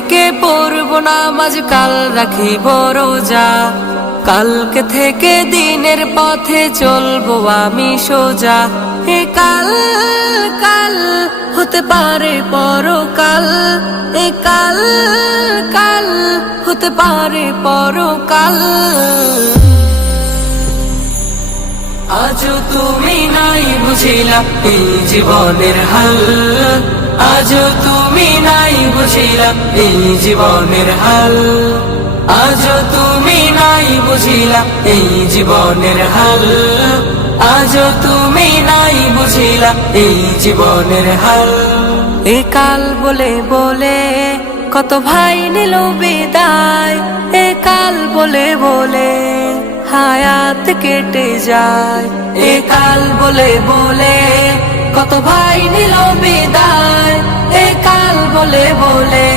থেকে পড়ব নামাজ, কাল রাখিব রোজা। কালকে থেকে দিনের পথে চলবো আমি সোজা। এ কাল কাল হতে পারে পরকাল, এ কাল কাল হতে পারে পরকাল। আজও তুমি নাই বুঝিলা এই জীবনের হাল, আজও তুমি নাই বুঝিলা এই জীবনের হাল, আজও তুমি নাই বুঝিলা এই জীবনের হাল, আজও তুমি নাই বুঝিলা এই জীবনের হাল। এ কাল বলে বলে কত ভাই নিল বিদায়, এ কাল বলে বলে হায়াত কেটে যায়। এ কাল বলে বলে কত ভাই নিল বিদায়, এ কাল বলে বলে